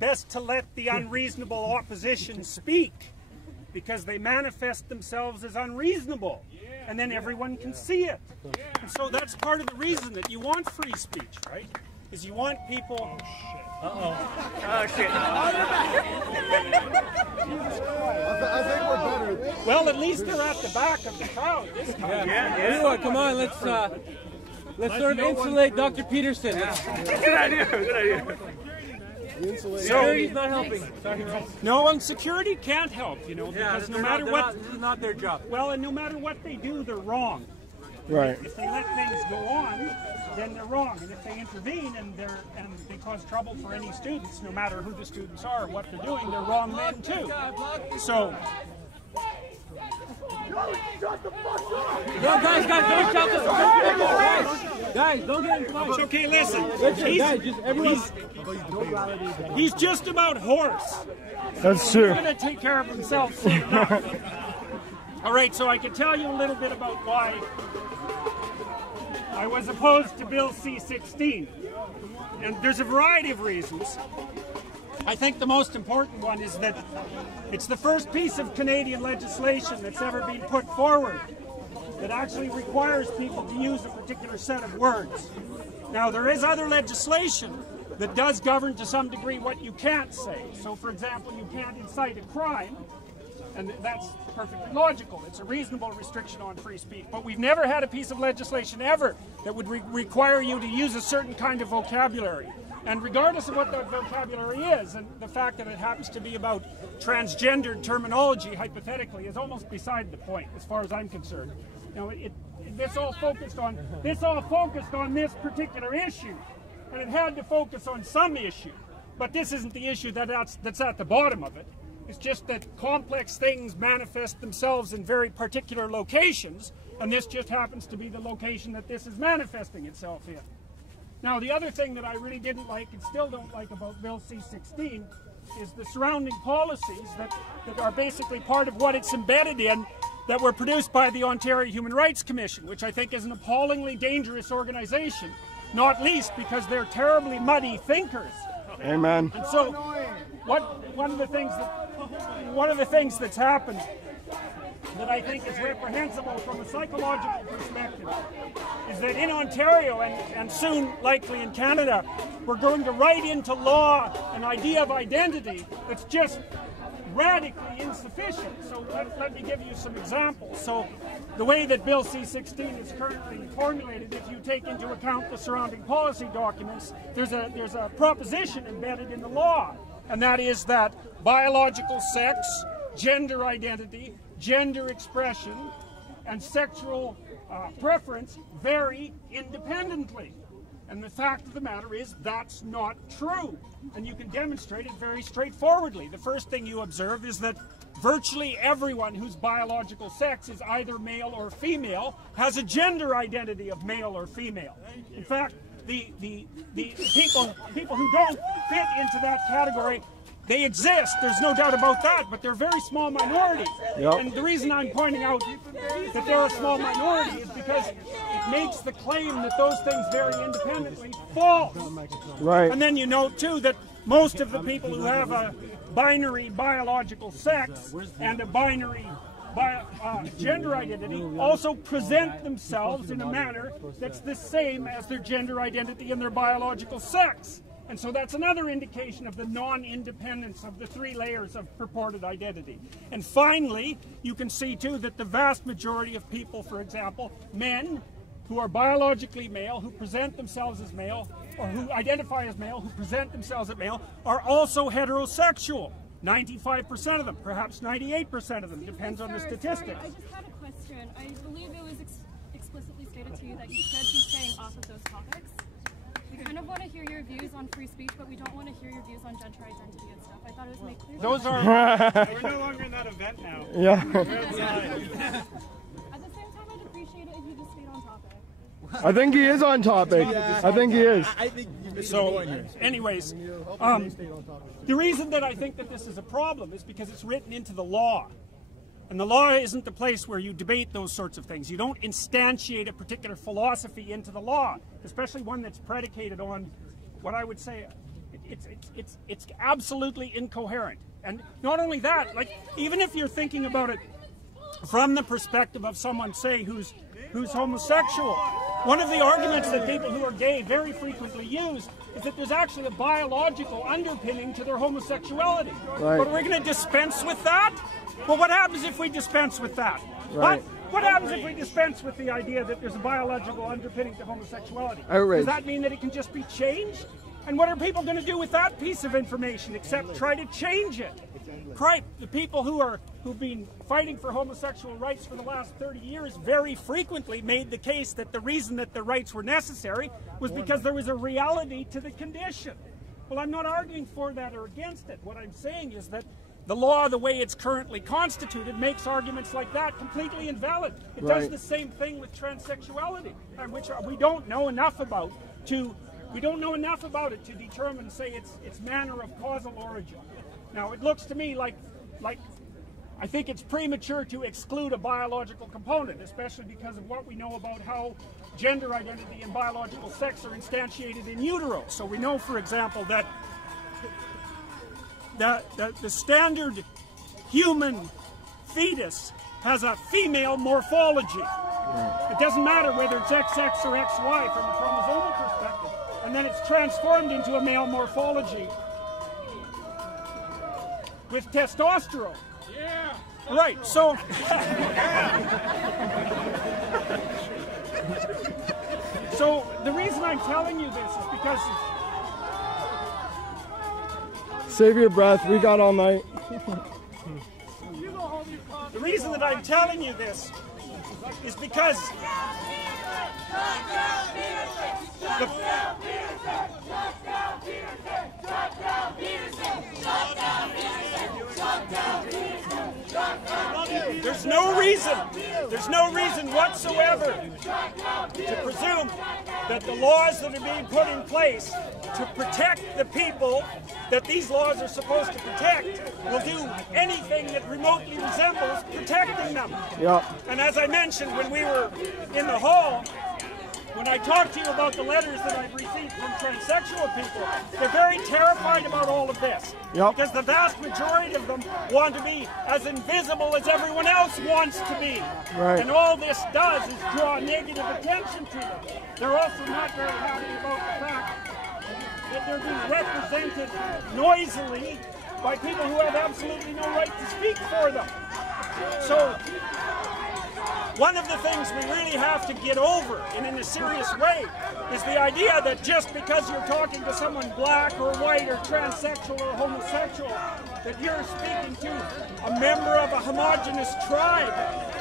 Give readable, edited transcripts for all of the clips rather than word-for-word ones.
best to let the unreasonable opposition speak, because they manifest themselves as unreasonable, and then everyone can see it. And so that's part of the reason that you want free speech, right? Is you want people... Oh shit. I think we're better. Well, at least they're at the back of the crowd this time. Yeah. Come on, let's sort of insulate Dr. Peterson. Good idea. Security's not helping. No, and security can't help, you know, because no matter what... This is not their job. Well, and no matter what they do, they're wrong. Right. If they let things go on, then they're wrong. And if they intervene and they cause trouble for any students, no matter who the students are or what they're doing, they're wrong then too. So... No, guys, don't shout the guys, don't get in fight. It's okay, listen. He's just about hoarse. That's true. He's going to take care of himself soon enough. All right, so I can tell you a little bit about why I was opposed to Bill C-16. And there's a variety of reasons. I think the most important one is that it's the first piece of Canadian legislation that's ever been put forward that actually requires people to use a particular set of words. Now, there is other legislation that does govern to some degree what you can't say. So, for example, you can't incite a crime, and that's perfectly logical. It's a reasonable restriction on free speech. But we've never had a piece of legislation ever that would require you to use a certain kind of vocabulary. And regardless of what that vocabulary is, and the fact that it happens to be about transgendered terminology, hypothetically, is almost beside the point, as far as I'm concerned. You know, this all focused on this particular issue, and it had to focus on some issue. But this isn't the issue that's at the bottom of it. It's just that complex things manifest themselves in very particular locations, and this just happens to be the location that this is manifesting itself in. Now, the other thing that I really didn't like and still don't like about Bill C-16 is the surrounding policies that are basically part of what it's embedded in, that were produced by the Ontario Human Rights Commission, which I think is an appallingly dangerous organization, not least because they're terribly muddy thinkers. Amen. And so, one of the things that's happened that I think is reprehensible from a psychological perspective is that in Ontario and soon likely in Canada, we're going to write into law an idea of identity that's just radically insufficient. So let me give you some examples. So the way that Bill C-16 is currently formulated, if you take into account the surrounding policy documents, there's a proposition embedded in the law, and that is that biological sex, gender identity, gender expression, and sexual preference vary independently. And the fact of the matter is that's not true. And you can demonstrate it very straightforwardly. The first thing you observe is that virtually everyone whose biological sex is either male or female has a gender identity of male or female. In fact, the people who don't fit into that category, they exist, there's no doubt about that, but they're a very small minority. Yep. And the reason I'm pointing out that they're a small minority is because it makes the claim that those things vary independently false. Right. And then you note, too, that most of the people who have a binary biological sex and a binary gender identity also present themselves in a manner that's the same as their gender identity and their biological sex. And so that's another indication of the non-independence of the three layers of purported identity. And finally, you can see too that the vast majority of people, for example, men who are biologically male, who present themselves as male, or who identify as male, who present themselves as male, are also heterosexual. 95% of them, perhaps 98% of them, depends on the statistics. I just had a question. I believe it was explicitly stated to you that you should be staying off of those topics. We kind of want to hear your views on free speech, but we don't want to hear your views on gender identity and stuff. I thought it was made clear. Those are... We're no longer in that event now. Yeah. At the same time, I'd appreciate it if you just stayed on topic. I think he is on topic. I think he is. I think you So, anyways, the reason that I think that this is a problem is because it's written into the law. And the law isn't the place where you debate those sorts of things. You don't instantiate a particular philosophy into the law, especially one that's predicated on what I would say, it's absolutely incoherent. And not only that, like, even if you're thinking about it from the perspective of someone, say, who's homosexual, one of the arguments that people who are gay very frequently use is that there's actually a biological underpinning to their homosexuality. Right. But we're going to dispense with that? Well, what happens if we dispense with that? Right. What happens if we dispense with the idea that there's a biological underpinning to homosexuality? Outrage. Does that mean that it can just be changed? And what are people going to do with that piece of information except try to change it? Right. The people who've been fighting for homosexual rights for the last 30 years very frequently made the case that the reason that the rights were necessary was because there was a reality to the condition. Well, I'm not arguing for that or against it. What I'm saying is that the law, the way it's currently constituted, makes arguments like that completely invalid. It does the same thing with transsexuality, which we don't know enough about to determine, say, its manner of causal origin. Now, it looks to me like I think it's premature to exclude a biological component, especially because of what we know about how gender identity and biological sex are instantiated in utero. So we know, for example, that the standard human fetus has a female morphology. It doesn't matter whether it's XX or XY from a chromosomal perspective. And then it's transformed into a male morphology with testosterone. Yeah. Right, so... So the reason I'm telling you this is because... Save your breath, we got all night. The reason that I'm telling you this is because... There's no reason whatsoever to presume that the laws that are being put in place to protect the people that these laws are supposed to protect will do anything that remotely resembles protecting them. Yeah. And as I mentioned when we were in the hall, when I talked to you about the letters that I've received from transsexual people, they're very terrified about all of this. Yep. Because the vast majority of them want to be as invisible as everyone else wants to be. Right. And all this does is draw negative attention to them. They're also not very happy about the fact that they're being represented noisily by people who have absolutely no right to speak for them. So, one of the things we really have to get over, and in a serious way, is the idea that just because you're talking to someone black or white or transsexual or homosexual, that you're speaking to a member of a homogenous tribe,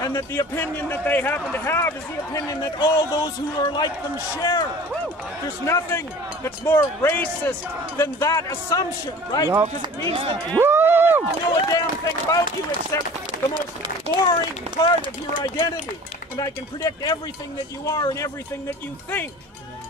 and that the opinion that they happen to have is the opinion that all those who are like them share. There's nothing that's more racist than that assumption, right? Yep. Because it means that you know a damn thing about you except the most boring part of your identity, and I can predict everything that you are and everything that you think.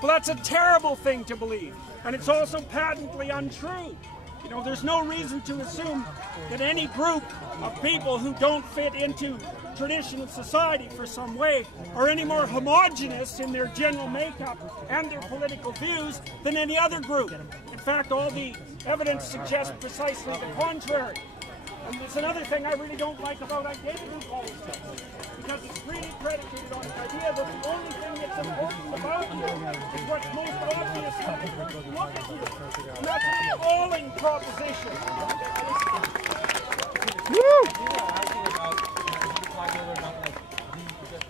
Well, that's a terrible thing to believe, and it's also patently untrue. You know, there's no reason to assume that any group of people who don't fit into tradition of society for some way are any more homogenous in their general makeup and their political views than any other group. In fact, all the evidence suggests precisely the contrary. And it's another thing I really don't like about identity politics, because it's really predicated on the idea that the only thing that's important about you is what's most obvious when they first look at you. And that's an appalling proposition.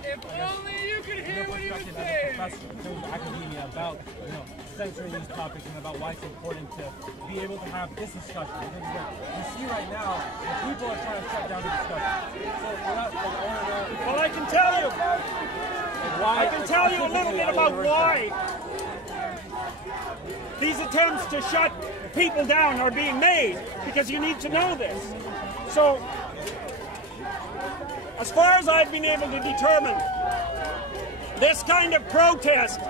If only you could hear what he was saying. Academia about, censoring these topics and about why it's important to be able to have this discussion. You see right now, people are trying to shut down the discussion. So Well, I can tell you a little bit about why these attempts to shut people down are being made, because you need to know this. So, as far as I've been able to determine, this kind of protest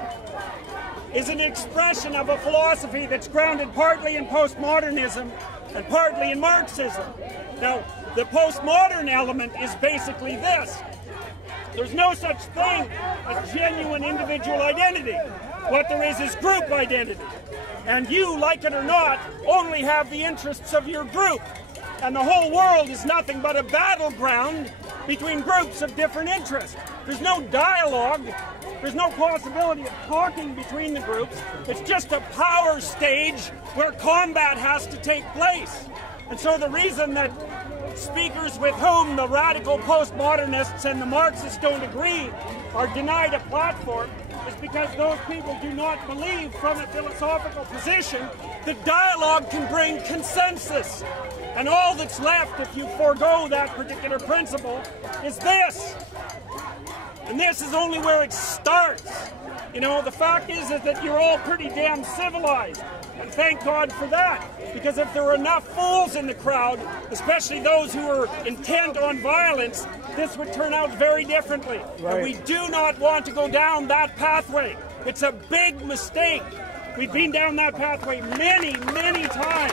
is an expression of a philosophy that's grounded partly in postmodernism and partly in Marxism. Now, the postmodern element is basically this. There's no such thing as genuine individual identity. What there is group identity. And you, like it or not, only have the interests of your group. And the whole world is nothing but a battleground between groups of different interests. There's no dialogue. There's no possibility of talking between the groups. It's just a power stage where combat has to take place. And so the reason that speakers with whom the radical postmodernists and the Marxists don't agree are denied a platform is because those people do not believe from a philosophical position that dialogue can bring consensus. And all that's left if you forego that particular principle is this. And this is only where it starts. You know, the fact is that you're all pretty damn civilized. And thank God for that. Because if there were enough fools in the crowd, especially those who are intent on violence, this would turn out very differently. Right. And we do not want to go down that pathway. It's a big mistake. We've been down that pathway many, many times.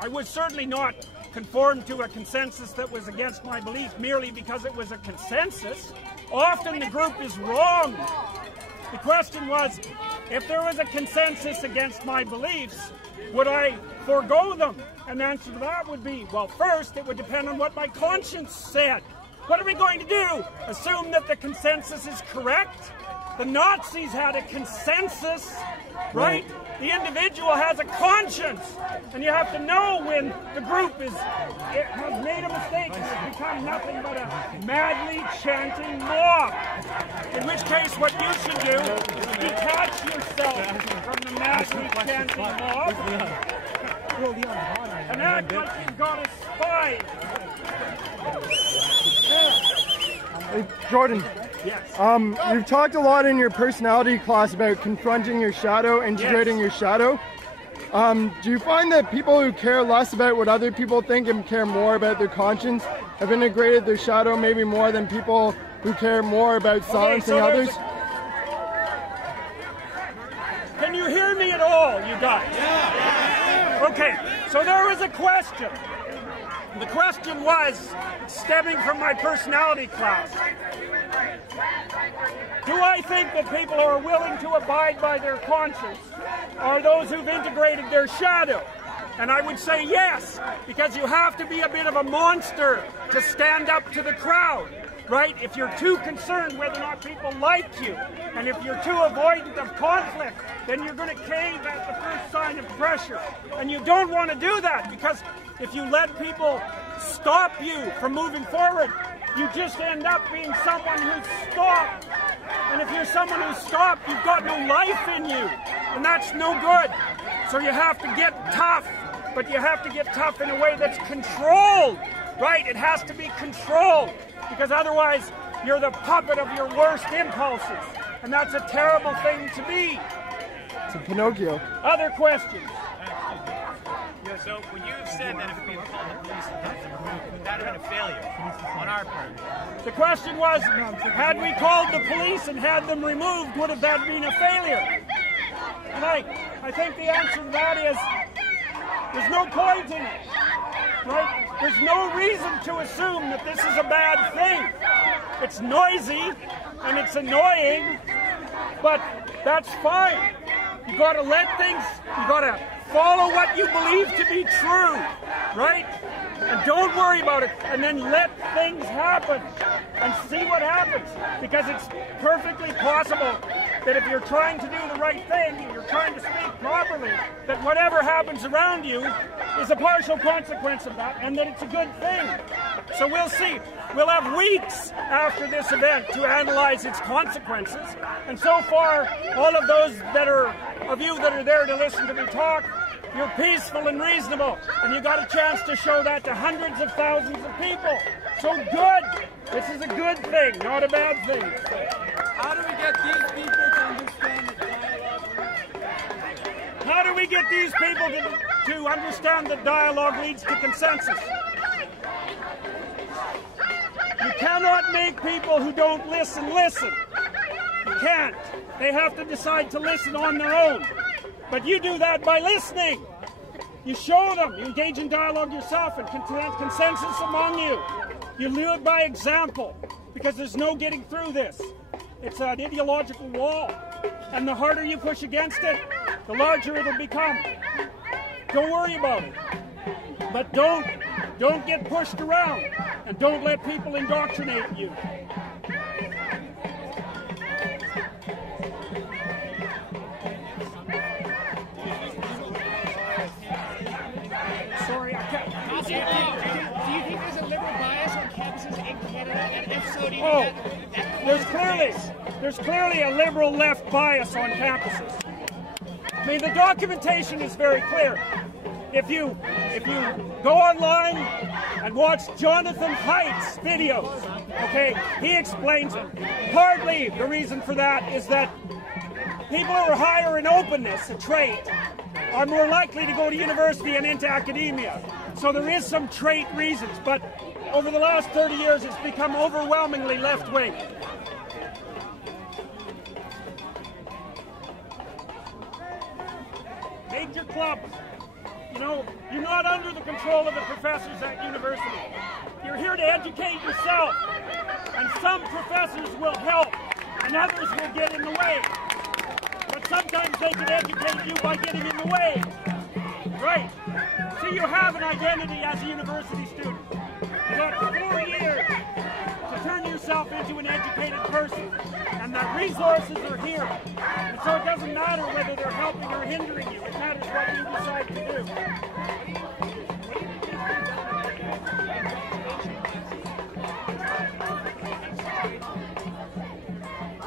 I would certainly not conform to a consensus that was against my belief merely because it was a consensus. Often the group is wrong. The question was, if there was a consensus against my beliefs, would I forego them? And the answer to that would be, well, first, it would depend on what my conscience said. What are we going to do? Assume that the consensus is correct? The Nazis had a consensus, right? The individual has a conscience, and you have to know when the group has made a mistake and has become nothing but a madly chanting mob. In which case, what you should do is detach yourself from the madly chanting mob and act like you've got a spy. Hey, Jordan. Yes. You've talked a lot in your personality class about confronting your shadow, integrating your shadow. Do you find that people who care less about what other people think and care more about their conscience have integrated their shadow maybe more than people who care more about silencing others? Can you hear me at all, you guys? Yeah. Okay, so there was a question. The question was, stemming from my personality class, do I think that people who are willing to abide by their conscience are those who've integrated their shadow? And I would say yes, because you have to be a bit of a monster to stand up to the crowd, right? If you're too concerned whether or not people like you, and if you're too avoidant of conflict, then you're going to cave at the first sign of pressure. And you don't want to do that, because if you let people stop you from moving forward, you just end up being someone who's stopped. And if you're someone who's stopped, you've got no life in you. And that's no good. So you have to get tough, but you have to get tough in a way that's controlled, right? It has to be controlled, because otherwise you're the puppet of your worst impulses. And that's a terrible thing to be. It's a Pinocchio. Other questions? So when you've said that if we had called the police and had them removed, would that have been a failure on our part? The question was, had we called the police and had them removed, would have that been a failure? And I think the answer to that is, there's no point in it, right? There's no reason to assume that this is a bad thing. It's noisy and it's annoying, but that's fine. You got to let things, you got to follow what you believe to be true, right? And don't worry about it, and then let things happen and see what happens, because it's perfectly possible that if you're trying to do the right thing, and you're trying to speak properly, that whatever happens around you is a partial consequence of that, and that it's a good thing. So we'll see. We'll have weeks after this event to analyze its consequences, and so far, all of those of you that are there to listen to me talk, you're peaceful and reasonable, and you got a chance to show that to hundreds of thousands of people. So good. This is a good thing, not a bad thing. How do we get these people to understand the dialogue? How do we get these people to understand that dialogue leads to consensus? You cannot make people who don't listen. You can't. They have to decide to listen on their own. But you do that by listening. You show them. You engage in dialogue yourself and consensus among you. You lead by example, because there's no getting through this. It's an ideological wall. And the harder you push against it, the larger it'll become. Don't worry about it. But don't get pushed around, and don't let people indoctrinate you. Sorry, I can't. Do you think there's a liberal bias on campuses in Canada? And if so, do you think that there's clearly a liberal left bias on campuses. I mean, the documentation is very clear. If you go online and watch Jonathan Haidt's videos, okay, he explains it. Partly the reason for that is that people who are higher in openness, a trait, are more likely to go to university and into academia. So there is some trait reasons, but over the last 30 years it's become overwhelmingly left-wing. Major clubs. You know, you're not under the control of the professors at university. You're here to educate yourself. And some professors will help, and others will get in the way. But sometimes they can educate you by getting in the way. Right. So you have an identity as a university student. You've got 4 years to turn yourself into an educated person. And the resources are here. And so it doesn't matter whether they're helping or hindering you. It matters what you decide to do.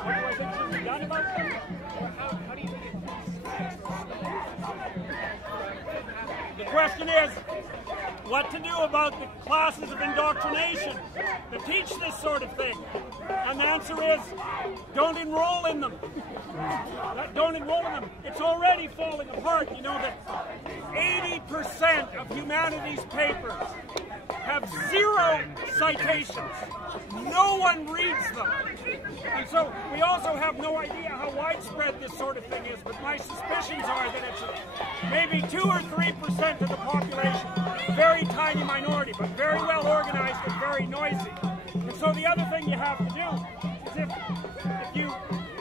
What do I think should be done about them? how do you think The question is, what to do about the classes of indoctrination that teach this sort of thing? And the answer is, don't enroll in them. Don't enroll in them. It's already falling apart. You know that 80% of humanities papers have 0 citations. No one reads them. And so we also have no idea how widespread this sort of thing is, but my suspicions are that it's maybe 2 or 3% of the population. Very tiny minority, but very well organized and very noisy. And so the other thing you have to do is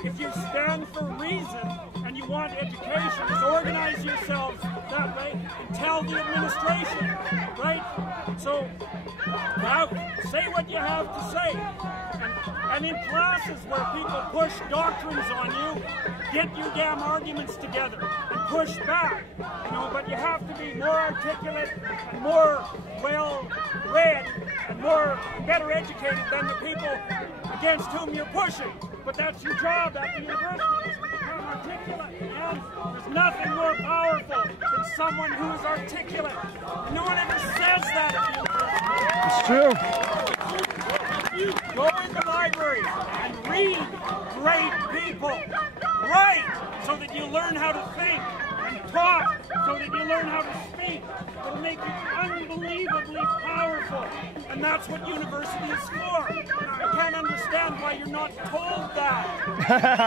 if you stand for reason and you want education, is organize yourselves that way and tell the administration, right? So now say what you have to say. And in classes where people push doctrines on you, get your damn arguments together and push back. You know, but you have to be more articulate and more well-read and better educated than the people against whom you're pushing. But that's your job at the university, is to become articulate. And there's nothing more powerful than someone who is articulate. No one ever says that at the university. It's true. You go in the libraries and read great people. Write so that you learn how to think, and talk so that you learn how to speak. It'll make you unbelievably powerful. And that's what university is for. I can't understand why you're not told that.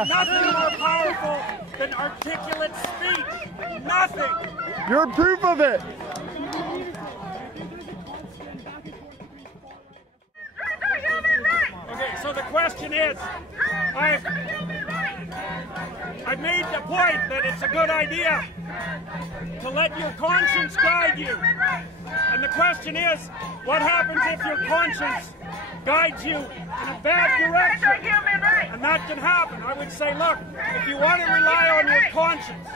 Nothing more powerful than articulate speech. Nothing. You're proof of it. Okay, so the question is, I've made the point that it's a good idea to let your conscience guide you. And the question is, what happens if your conscience guides you in a bad direction? And that can happen. I would say, look, if you want to rely on your conscience,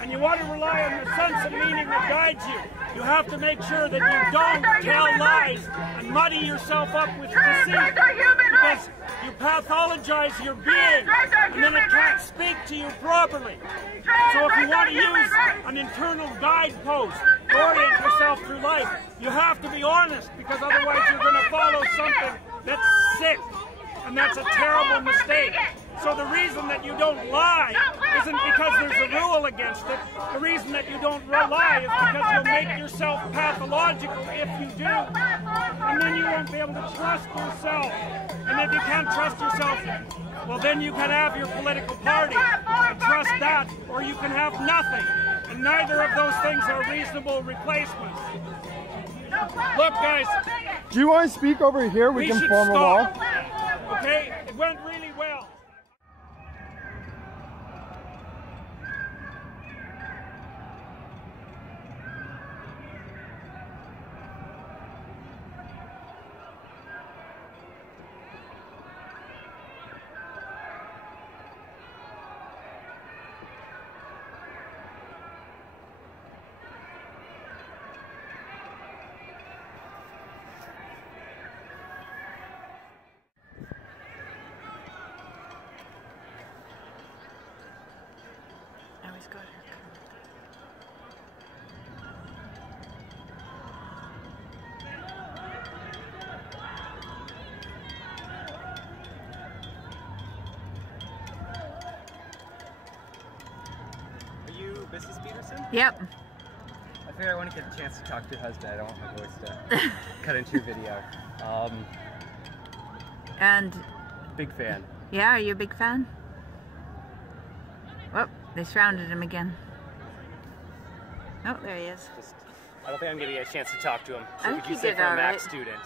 and you want to rely on the sense of meaning that guides you, you have to make sure that you don't tell lies and muddy yourself up with deceit, because you pathologize your being and then it can't speak to you properly. So if you want to use an internal guidepost to orient yourself through life, you have to be honest, because otherwise you're going to follow something that's sick, and that's a terrible mistake. So the reason that you don't lie isn't because there's a rule against it. The reason that you don't lie is because you'll make yourself pathological if you do. And then you won't be able to trust yourself. And if you can't trust yourself, well then you can have your political party and trust that, or you can have nothing. And and neither of those things are reasonable replacements. Look, guys. Do you want to speak over here? We can should form a wall. stop. Okay, it went really well. Mrs. Peterson? Yep. I figured I want to get a chance to talk to your husband. I don't want my voice to cut into your video. And big fan. yeah, are you a big fan? Oh, they surrounded him again. Oh, there he is. I don't think I'm going to get a chance to talk to him. So I would think you you say did for a all Mac right. student,